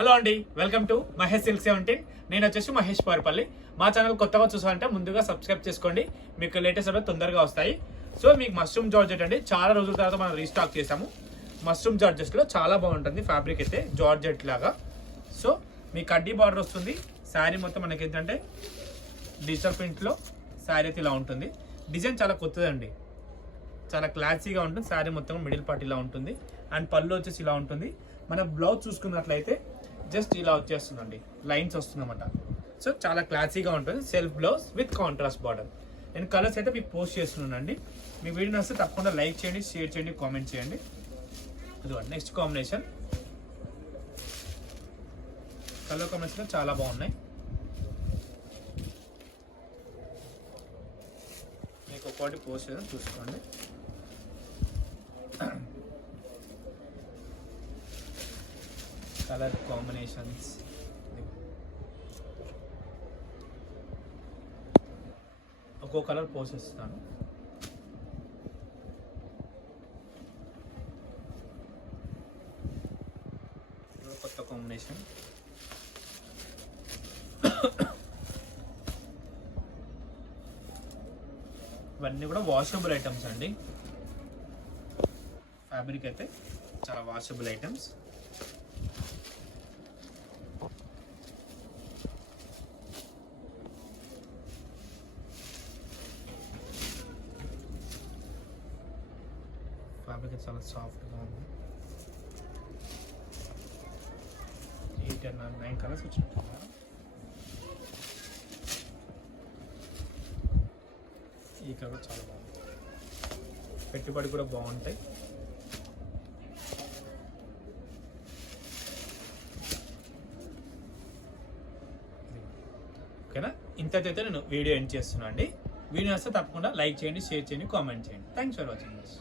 Hello అండి, welcome to Mahesh silk 17. నేను వచ్చేసి మహేష్ పార్పల్లి. మా ఛానల్ కొత్తగా చూసారంటే ముందుగా సబ్స్క్రైబ్ చేసుకోండి, మీకు లేటెస్ట్ అప్డేట్ తొందరగా వస్తాయి. సో మీకు మష్రూమ్ జార్జెట్ అండి, చాలా రోజుల తర్వాత మనం రీస్టాక్ చేసాము. మష్రూమ్ జార్జెట్లో చాలా బాగుంటుంది ఫ్యాబ్రిక్ అయితే, జార్జెట్ లాగా. సో మీ కడ్డీ బార్డర్ వస్తుంది. శారీ మొత్తం మనకి ఏంటంటే డిజిటల్ ప్రింట్లో శారీ అయితే ఇలా ఉంటుంది. డిజైన్ చాలా కొత్తదండి, చాలా క్లాసీగా ఉంటుంది. శారీ మొత్తం మిడిల్ పార్ట్ ఇలా ఉంటుంది అండ్ పళ్ళు వచ్చేసి ఇలా ఉంటుంది. మన బ్లౌజ్ చూసుకున్నట్లయితే జస్ట్ ఇలా వచ్చేస్తుందండి, లైన్స్ వస్తుందన్నమాట. సో చాలా క్లాసీగా ఉంటుంది. Self blouse with contrast border. నేను కలర్స్ అయితే మీకు పోస్ట్ చేస్తున్నానండి. మీ వీడియో వస్తే తప్పకుండా లైక్ చేయండి, షేర్ చేయండి, కామెంట్ చేయండి. ఇదిగోండి నెక్స్ట్ కాంబినేషన్. కలర్ కాంబినేషన్ చాలా బాగున్నాయి. మీకు ఒకటి పోస్ట్ చేద్దాం, చూసుకోండి. కలర్ కాంబినేషన్స్ ఒక్కో కలర్ పోసేస్తాను. కొత్త కాంబినేషన్. ఇవన్నీ కూడా వాషబుల్ ఐటమ్స్ అండి. ఫ్యాబ్రిక్ అయితే చాలా వాషబుల్ ఐటమ్స్. ఫ్యాబ్రిక్ చాలా సాఫ్ట్గా ఉంది. 8 and 9 కలర్స్ వచ్చినట్టున్నారు. ఈ కలర్ చాలా బాగుంది, పెట్టుబడి కూడా బాగుంటాయి. ఓకేనా, ఇంతకైతే నేను వీడియో ఎండ్ చేస్తున్నాను అండి. వీడియో వస్తే తప్పకుండా లైక్ చేయండి, షేర్ చేయండి, కామెంట్ చేయండి. Thanks for watching this.